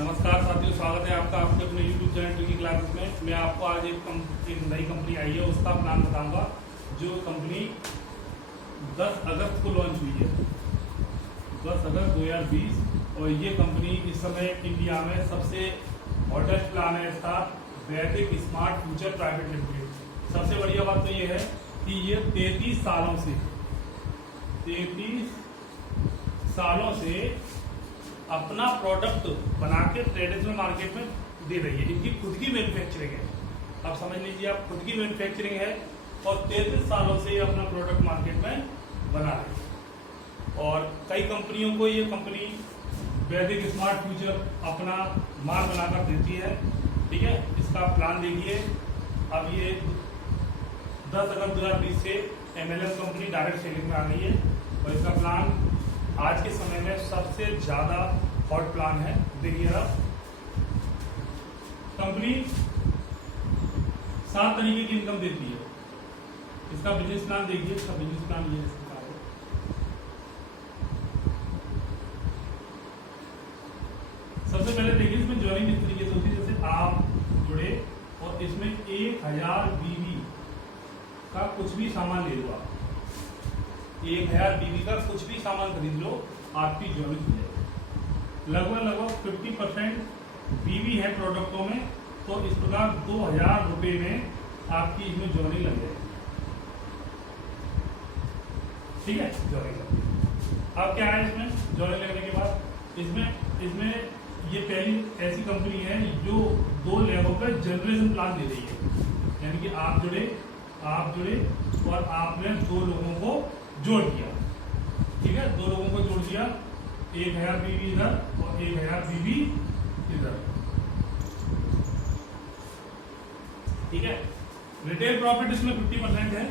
नमस्कार साथियों, स्वागत है आपका आपके अपने YouTube चैनल ट्विकी क्लासेस में। मैं आपको आज एक नई कंपनी आई है उसका प्लान बताऊंगा, जो कंपनी 10 अगस्त को लॉन्च हुई है, 10 अगस्त 2020। और ये कंपनी इस समय इंडिया में सबसे हॉटेस्ट प्लान है इसका, वैदिक स्मार्ट फ्यूचर प्राइवेट लिमिटेड। सबसे बढ़िया बात तो ये है कि ये 33 सालों से अपना प्रोडक्ट बना के ट्रेडिशनल मार्केट में दे रही है। इनकी खुद की मैन्युफैक्चरिंग है, आप समझ लीजिए, आप खुद की मैन्युफैक्चरिंग है और 33 सालों से अपना प्रोडक्ट मार्केट में बना रही है। और कई कंपनियों को ये कंपनी वैदिक स्मार्ट फ्यूचर अपना माल बनाकर देती है, ठीक है। इसका प्लान देखिए, अब ये 10 अगस्त 2020 से MLM कंपनी डायरेक्ट सेलिंग में आ गई है और इसका प्लान आज के समय में सबसे ज्यादा हॉट प्लान है। देखिए आप, कंपनी 7 तरीके की इनकम देती है। इसका बिजनेस प्लान देखिए, इसका बिजनेस प्लान ये है। सबसे पहले देखिए इसमें ज्वाइनिंग किस तरीके से होती है। जैसे आप जुड़े और इसमें 1000 BB का कुछ भी सामान ले लो, आप 1000 BB का कुछ भी सामान खरीद लो, आपकी ज्वाइनिंग हो जाएगी। लगभग 50% BB है प्रोडक्टों में, तो इस प्रकार 2000 रुपए में आपकी इसमें ज्वाइनिंग लग जाएगी, ठीक है। ज्वाइनिंग अब क्या है, इसमें ज्वाइनिंग लगने के बाद इसमें ये पहली ऐसी कंपनी है जो 2 लेवल पर जनरेशन प्लान दे रही है। यानी कि आप जुड़े और आपने 2 लोगों को जोड़ दिया, ठीक है। 2 लोगों को जोड़ दिया, 1000 BB इधर और 1000 BB इधर, ठीक है। रिटेल प्रॉफिट इसमें 50% है,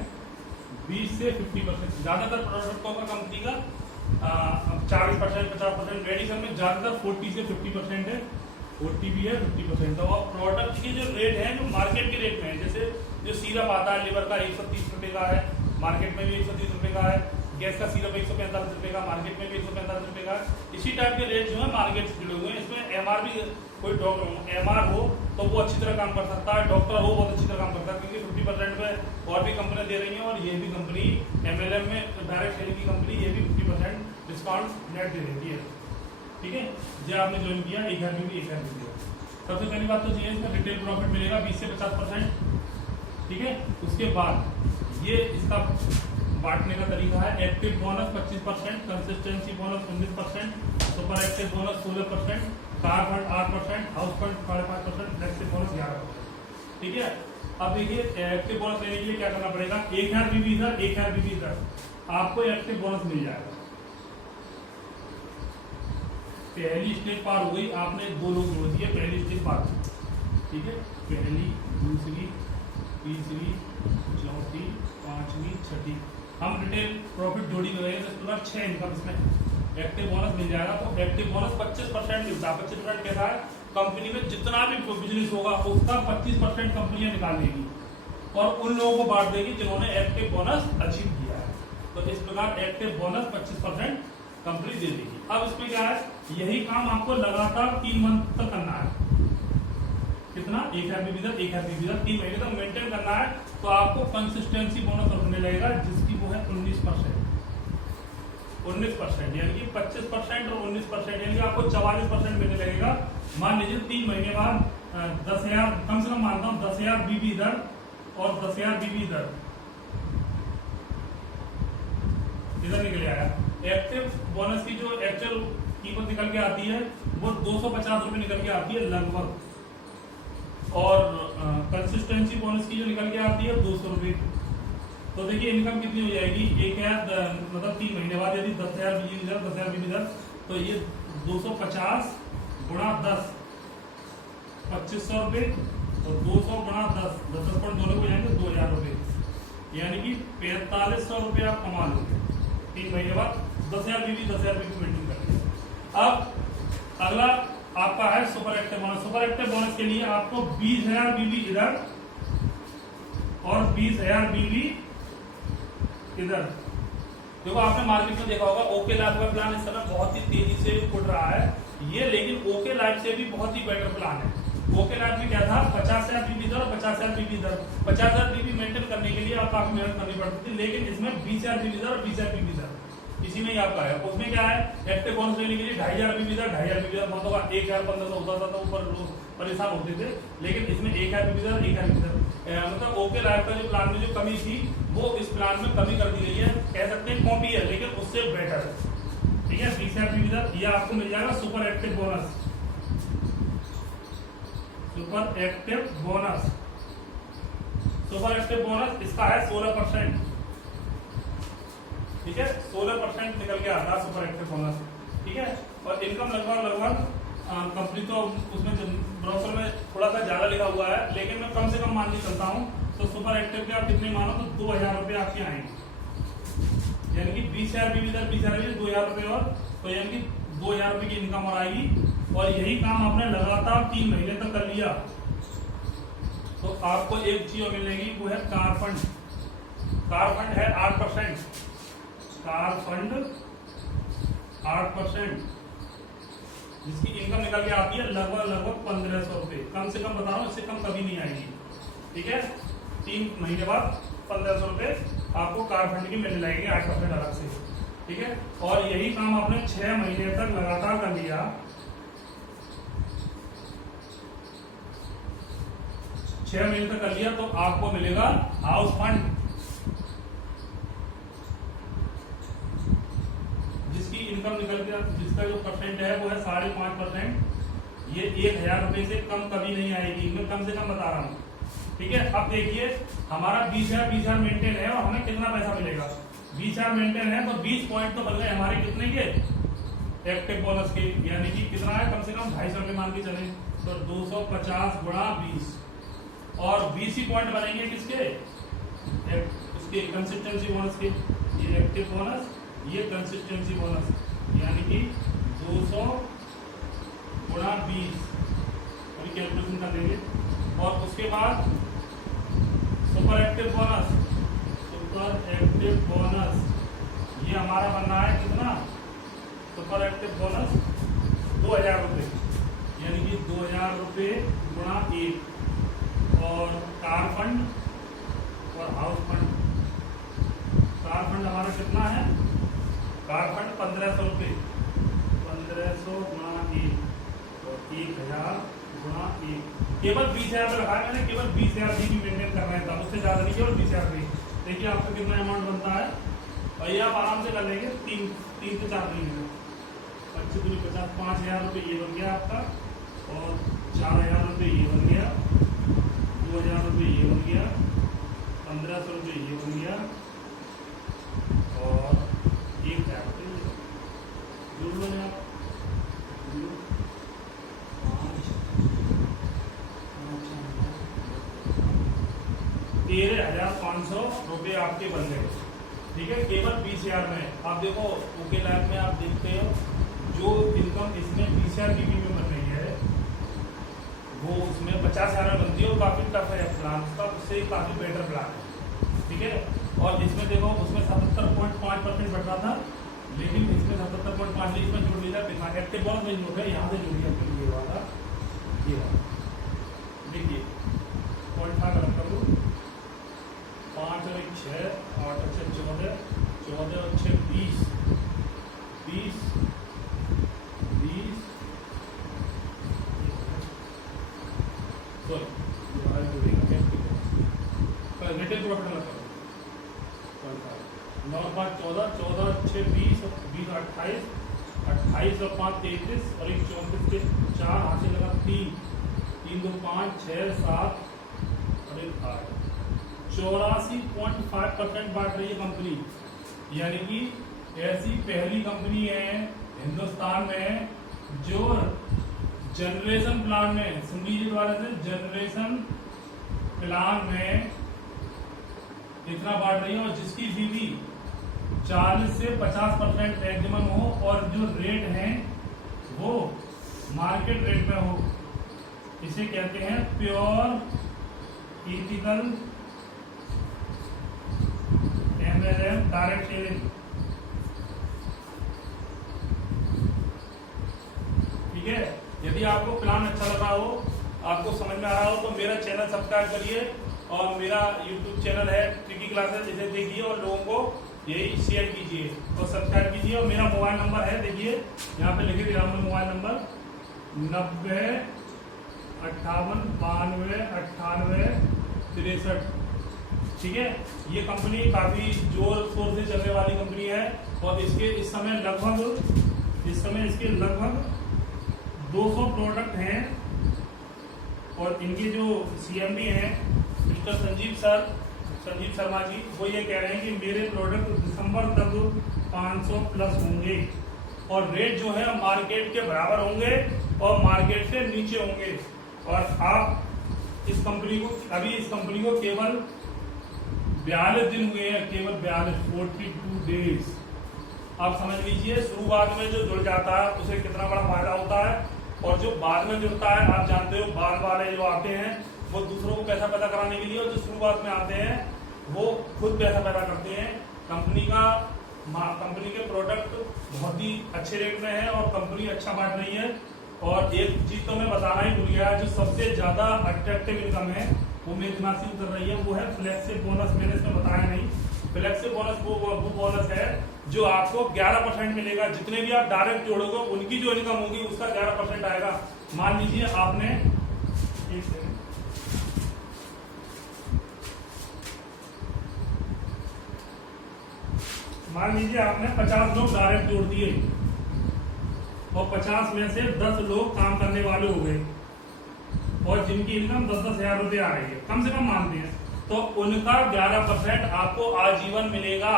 20 से 50%। ज्यादातर प्रोडक्टों का कंपनी का 40%, 50%, मेडिसिन में ज्यादातर 40 से 50% है, 40 भी है, 50%। तो और प्रोडक्ट की जो रेट है, जो मार्केट के रेट में है, जैसे जो सिरप आता है लिवर का 130 रुपए का है, मार्केट में भी 130 रुपए का है। गैस का सिरप 145 रुपए का, मार्केट में भी 145 रुपए का। इसी टाइप के रेट जो है मार्केट से जुड़े हुए हैं। इसमें MR भी, कोई MR हो तो वो अच्छी तरह काम कर सकता है, डॉक्टर हो बहुत अच्छी तरह काम करता है, क्योंकि 50% पे और भी कंपनियां दे रही हैं। और ये भी कंपनी MLM में डायरेक्ट सेलिंग की कंपनी, ये भी 50% डिस्काउंट नेट दे देती है, ठीक है। जो आपने ज्वाइन किया 1000 BB सबसे पहली बात तो ये इसका रिटेल प्रॉफिट मिलेगा 20 से 50%, ठीक है। उसके बाद ये इसका बांटने का तरीका है। Active bonus 25%, consistency bonus 19%, super active bonus 16%, car fund 8%, house fund 5.5%, flexible bonus 11%, ठीक है। अब देखिए एक्टिव बोनस लेने के लिए क्या करना पड़ेगा, 1000 BB इधर, 1000 BB इधर, आपको एक्टिव बोनस मिल जाएगा। पहली स्टेज पार हो गई, आपने 2 लोग जोड़ दिए, पहली स्टेज पार, ठीक है। पहली, दूसरी, तीसरी, चौथी, 5वीं, 6वीं, हम रिटेल प्रॉफिट जोड़ी कर रहे हैं, तो इस प्रकार 6 इनकम इसमें एक्टिव बोनस मिल जाएगा। तो एक्टिव बोनस 25% मिलता है। 25% कैसा है, कंपनी में जितना भी बिजनेस होगा उसका 25% कंपनियां निकाल देगी और उन लोगों को बांट देगी जिन्होंने एक्टिव बोनस अचीव किया है। तो इस प्रकार एक्टिव बोनस 25% कंपनी दे देगी। अब इसमें क्या है, यही काम आपको लगातार 3 मंथ तक करना है। कितना, 1000 BB इधर, 1000 BB इधर, 3 महीने तक मेंटेन करना है। तो आपको कंसिस्टेंसी बोनस रखने लगेगा, जिसकी वो है 19%, यानी कि 25% और 19%, यानी कि आपको 44% मिलने लगेगा। मान लीजिए 3 महीने बाद 10,000, कम से कम मानता हूँ 10,000 BB इधर और 10,000 BB इधर निकल आया। एक्टिव बोनस की जो एक्चुअल कीमत निकल के आती है वो 250 रुपए निकल के आती है लगभग, और कंसिस्टेंसी बोनस की जो निकल के आती है 200 रुपए। तो देखिए इनकम कितनी हो जाएगी, 1000 मतलब 3 महीने बाद यदि 10,000 BB इधर, 10,000 BB इधर, तो ये 250 गुणा 10, 2500 रुपए, और 200 गुणा 10, 10 दोनों को जाएंगे 2000 रुपए, यानी कि 4500 रुपए आप कमा लोगे 3 महीने बाद। 10,000 BB मेंटेन करेंगे। अब अगला आपका है super active bonus. Super active bonus के लिए आपको 20,000 BB इधर और 20,000 BB इधर। देखो आपने मार्केट में देखा होगा, ओके लाइफ का प्लान इस समय बहुत ही तेजी से उठ रहा है। ये लेकिन ओके लाइफ से भी बहुत ही बेटर प्लान है। ओके लाइफ में क्या था, 50,000 बीबी दर और 50,000 बीबी दर, 50,000 बीबी मेंटेन करने के लिए आप काफी मेहनत करनी पड़ती थी, लेकिन इसमें 20,000 बीबी दर और 20,000 बीबी दर इसी में ही आपका है। उसमें क्या है, एक्टिव बोनस लेने के लिए 2,500 बीबी दर, 2,500 बीबी दर बहुत होगा, 1,1500 होता था तो ऊपर लोग परेशान होते थे, लेकिन इसमें 1,000 बीबी दर, 1,000 बीबी दर, मतलब ओके लाइफ का जो प्लान में जो कमी थी वो इस प्लान में कमी कर दी गई है, कह सकते हैं कॉपी है लेकिन उससे बेटर है। ठीक है, 20,000 बीबी दर ये आपको मिल जाएगा super active bonus, super active bonus, super active bonus इसका है 16%। ठीक है, 16% निकल के आता है सुपर एक्टिव बोनस। ठीक है, और इनकम लगभग कंपनी तो उसमें ब्रोशर में थोड़ा सा ज्यादा लिखा हुआ है, लेकिन मैं कम से कम मान के चलता हूँ तो सुपर एक्टिव के आप कितने मानो तो 2,000 रुपये आपके आएंगे, यानी कि 20,000 बीबी दर, 20,000 बीबी 2,000 रुपये और, तो यानी कि 2,000 रुपये की इनकम और आएगी। और यही काम आपने लगातार 3 महीने तक कर लिया तो आपको एक चीज मिलेगी, वो है कार फंड। कार फंड है 8%, कार फंड 8%, जिसकी इनकम निकल के आती है लगभग 1,500 रुपये, कम से कम बता रहा हूँ, इससे कम कभी नहीं आएगी। ठीक है, 3 महीने बाद 1,500 रुपये आपको कार फंड की मिलने लगेंगे 8% अलग से। ठीक है, और यही काम आपने 6 महीने तक लगातार कर लिया, 6 महीने तक कर लिया तो आपको मिलेगा हाउस फंड, जिसकी इनकम निकल के, जिसका जो परसेंट है वो है 5.5%। ये 1,000 रुपये से कम कभी नहीं आएगी, मैं कम से कम बता रहा हूँ। ठीक है, अब देखिए हमारा 20,000 मेंटेन है और हमें कितना पैसा मिलेगा, 20,000 मेंटेन है तो 20 पॉइंट तो बन गए हमारे कितने के एक्टिव बोनस के, यानी कि कितना है, कम से कम 250 रुपये मान के चले तो 250 गुणा 20, और 20 ही पॉइंट बनेंगे किसके, इसके कंसिस्टेंसी बोनस के, ये एक्टिव बोनस, ये कंसिस्टेंसी बोनस, यानी कि 200 गुणा 20, अभी कैलकुलेशन कर देंगे। और उसके बाद super active bonus, super active bonus ये हमारा बनना है कितना, सुपर एक्टिव बोनस 2,000 रुपये, यानी कि 2,000 रुपये गुणा 1, और कार फंड और हाउस फंड, कार फंड हमारा कितना है, कार फंड 1,500 रुपये, 1,500 गुणा 1 और 1,000 गुणा 1, केवल 20,000 लगाया मैंने, केवल 20,000 भी मेंटेन करना है था, उससे ज्यादा नहीं, केवल 20,000 भी। देखिए आपका कितना अमाउंट बनता है, और ये आप आराम से कर लेंगे 3 से 4 महीने में। 25 दूनी 50, 5,000 रुपये ये बन गया आपका, और 4,000 रुपये ये बन गया, 2,000 रुपये ये बन गया, 1,500 रुपये ये बन गया, और 1,000 रुपये जोड़ लो आप, 13,500 रुपये आपके बन गए। ठीक है, केवल 20,000 में। आप देखो ओके लाइफ में आप देखते हो जो इनकम इसमें 20,000 बीबी में बन रही है वो उसमें 50,000 में बनती है, वो काफी टफ है प्लान उसका, उससे काफी बेटर प्लान है। ठीक है, और इसमें देखो उसमें 77.5% बढ़ रहा था, लेकिन इसमें 77.5 इसमें जोड़ लिया बिना एक्टिव बोनस में जोड़ है, यहाँ से जोड़िए अपने ये वाला, ये वाला देखिए पॉइंट था गलत कर लो, 5 और 1 6, 8 और 6 14, 14 और 6 20, 20 20 रिटेल प्रॉफिट मत करो, 9 और 5 14, 14 और 6 20, 20 28, 28 और 5 33 और 1 34 के 4 हाथ से लगा 3, 3 2 5 6 7 और 1 8, 84.5% बांट रही है कंपनी, यानी कि ऐसी पहली कंपनी है हिंदुस्तान में जो जनरेशन प्लान में, सुनिए वाले से, जनरेशन प्लान में इतना बांट रही है, और जिसकी बीवी 40 से 50% मैक्सिमम हो, और जो रेट है वो मार्केट रेट में हो, इसे कहते हैं pure ethical MLM direct selling. यदि आपको प्लान अच्छा लगा हो, आपको समझ में आ रहा हो, तो मेरा चैनल सब्सक्राइब करिए और मेरा यूट्यूब चैनल है ट्रिकी क्लासेस, इसे देखिए और लोगों को यही शेयर कीजिए और सब्सक्राइब कीजिए। और मेरा मोबाइल नंबर है, देखिए यहाँ पे लिखे दिया हमने मोबाइल नंबर 90 58 92 98 63। ठीक है, ये कंपनी काफी जोर शोर से चलने वाली कंपनी है और इसके इस समय इसके लगभग 200 प्रोडक्ट हैं और इनके जो सीएमडी हैं मिस्टर संजीव शर्मा जी, वो ये कह रहे हैं कि मेरे प्रोडक्ट दिसंबर तक 500 प्लस होंगे और रेट जो है मार्केट के बराबर होंगे और मार्केट से नीचे होंगे। और आप इस कंपनी को केवल 42 दिन हुए हैं, केवल 42 डेज। आप समझ लीजिए, शुरुआत में जो जुड़ जाता है उसे कितना बड़ा फायदा होता है और जो बाद में जुड़ता है, आप जानते हो बाद वाले जो आते हैं वो दूसरों को पैसा पैदा कराने के लिए, और जो शुरुआत में आते हैं वो खुद पैसा पैदा करते हैं। कंपनी के प्रोडक्ट बहुत ही अच्छे रेट में है और कंपनी अच्छा बांट रही है। और एक चीज तो मैं बताना ही भूल गया, जो सबसे ज्यादा अट्रैक्टिव इनकम है वो मेरे दिमाग से उतर रही है, वो है फ्लेक्सिबल बोनस। मैंने इसमें बताया नहीं, फ्लेक्सिबल बोनस वो बोनस है जो आपको 11% मिलेगा। जितने भी आप डायरेक्ट जोड़ोगे उनकी जो इनकम होगी उसका 11% आएगा। मान लीजिए आपने 50 लोग डायरेक्ट जोड़ दिए और 50 में से 10 लोग काम करने वाले हो गए और जिनकी इनकम 10-10 हजार रुपये आ रही है, कम से कम मानते हैं, तो उनका 11% आपको आजीवन मिलेगा।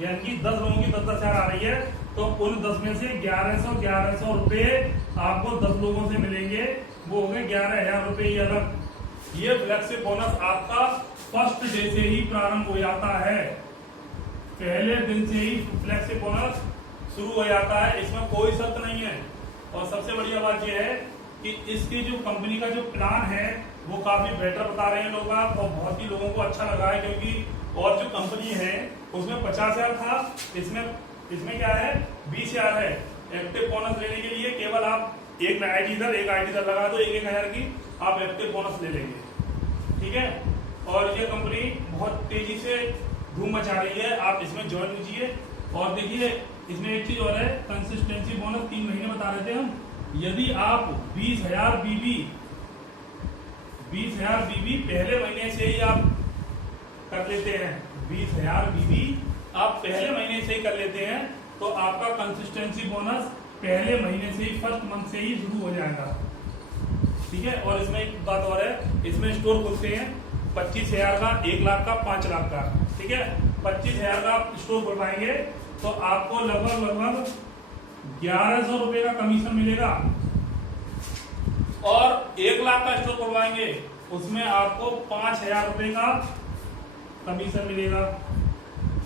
यानी कि 10 लोगों की 10-10 हजार आ रही है तो उन 10 में से 1100 रुपए आपको 10 लोगों से मिलेंगे, वो हो गए 11,000 रुपए अलग। ये फ्लेक्सिबल बोनस आपका फर्स्ट डे से ही प्रारंभ हो जाता है, पहले दिन से ही फ्लेक्सिबल बोनस शुरू हो जाता है, इसमें कोई शर्त नहीं है। और सबसे बढ़िया बात यह है कि इसकी जो कंपनी का जो प्लान है वो काफी बेटर बता रहे हैं लोग और बहुत ही लोगों को अच्छा लगा है, क्योंकि और जो कंपनी है उसमें 50,000 था, इसमें क्या है 20,000 है। एक्टिव बोनस लेने के लिए केवल आप एक आईडी इधर लगा दो, 1,000 की आप एक्टिव बोनस ले लेंगे। ठीक है, और ये कंपनी बहुत तेजी से धूम मचा रही है, आप इसमें ज्वाइन कीजिए। और देखिए इसमें एक चीज और है, कंसिस्टेंसी बोनस 3 महीने बता रहे थे हम। यदि आप 20,000 बीबी पहले महीने से ही आप कर लेते हैं, 20,000 बीबी आप पहले महीने से ही कर लेते हैं, तो आपका कंसिस्टेंसी बोनस पहले महीने से ही, फर्स्ट मंथ से ही शुरू हो जाएगा। ठीक है, और इसमें एक बात और है, इसमें स्टोर खुलते हैं 25,000 का, 1 लाख का, 5 लाख का। ठीक है, 25,000 का आप स्टोर खुलवाएंगे तो आपको लगभग 1,100 रुपए का कमीशन मिलेगा। और 1 लाख का स्टोर खुलवाएंगे उसमें आपको 5,000 रुपए का कमीशन मिलेगा।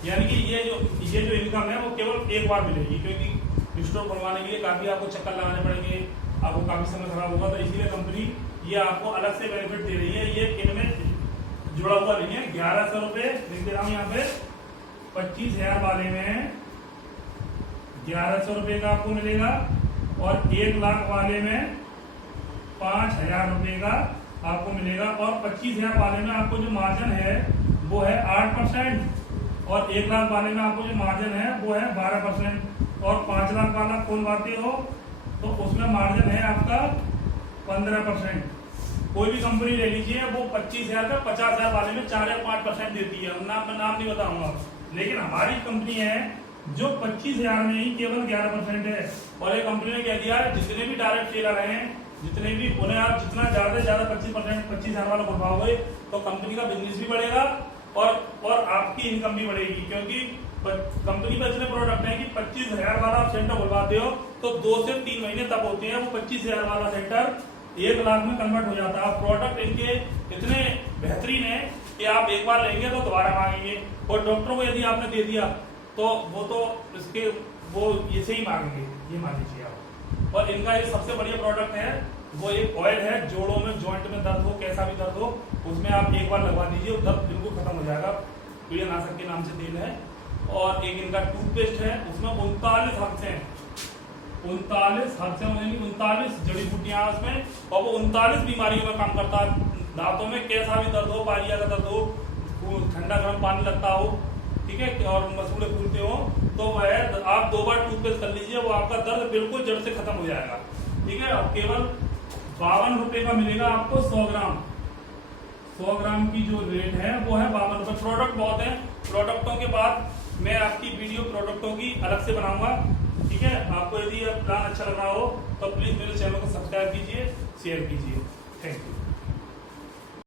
यानी कि ये जो इनकम है वो केवल एक बार मिलेगी, क्योंकि स्टोर खुलवाने के लिए काफी आपको चक्कर लगाने पड़ेंगे, आपको काफी समय खराब होगा, तो इसीलिए कंपनी ये आपको अलग से बेनिफिट दे रही है। ये इनमें जुड़ा हुआ नहीं है। 1,100 रुपए लिख दे रहा हूं यहाँ पे, 25,000 वाले में 1,100 रुपए का आपको मिलेगा और 1 लाख वाले में 5,000 रुपए का आपको मिलेगा। और 25,000 वाले में आपको जो मार्जिन है वो है 8% और 1 लाख वाले में आपको जो मार्जिन है वो है 12%। और 5 लाख वाला खोलवाते हो तो उसमें मार्जिन है आपका 15%। कोई भी कंपनी ले लीजिए, वो 25,000 का 50,000 वाले में 4 या 5% देती है। मैं नाम नहीं बताऊंगा, लेकिन हमारी कंपनी है जो 25,000 में ही केवल 11% है। और ये कंपनी ने कह दिया है जितने भी डायरेक्ट सेलर हैं, जितने भी उन्हें आप जितना ज्यादा से ज्यादा 25,000 वाला खुलवाओगे तो कंपनी का बिजनेस भी बढ़ेगा और आपकी इनकम भी बढ़ेगी। क्योंकि कंपनी में इतने प्रोडक्ट हैं कि 25,000 वाला आप सेंटर खुलवाते हो तो 2 से 3 महीने तब होते हैं वो 25,000 वाला सेंटर 1 लाख में कन्वर्ट हो जाता है। प्रोडक्ट इनके इतने बेहतरीन है कि आप एक बार लेंगे तो दोबारा मांगेंगे, और डॉक्टरों को यदि आपने दे दिया तो वो तो इसे ही मांगेंगे, ये मान लीजिए आप। और इनका ये सबसे बढ़िया प्रोडक्ट है, वो एक ऑयल है, जोड़ों में जॉइंट में दर्द हो, कैसा भी दर्द हो, उसमें आप एक बार लगवा दीजिए, दर्द बिल्कुल खत्म हो जाएगा। कीटनाशक के नाम से तेल है। और एक इनका टूथपेस्ट है, उसमें 39 हर्ब्स हैं, 39 हद से होंगी 39 जड़ी बूटियां उसमें और वो 39 बीमारियों में काम करता है। दांतों में कैसा भी दर्द हो, पालिया का दर्द हो, ठंडा गर्म पानी लगता हो, ठीक है, और मसूड़े फूलते हो, तो वह आप 2 बार टूथपेस्ट कर लीजिए, वो आपका दर्द बिल्कुल जड़ से खत्म हो जाएगा। ठीक है, और केवल 52 रुपए का मिलेगा आपको 100 ग्राम। 100 ग्राम की जो रेट है वो है 52 रुपए। प्रोडक्ट बहुत है, प्रोडक्टों के बाद मैं आपकी वीडियो प्रोडक्टों की अलग से बनाऊंगा। ठीक है, आपको यदि प्लान अच्छा लग रहा हो तो प्लीज मेरे चैनल को सब्सक्राइब कीजिए, शेयर कीजिए। Thank you.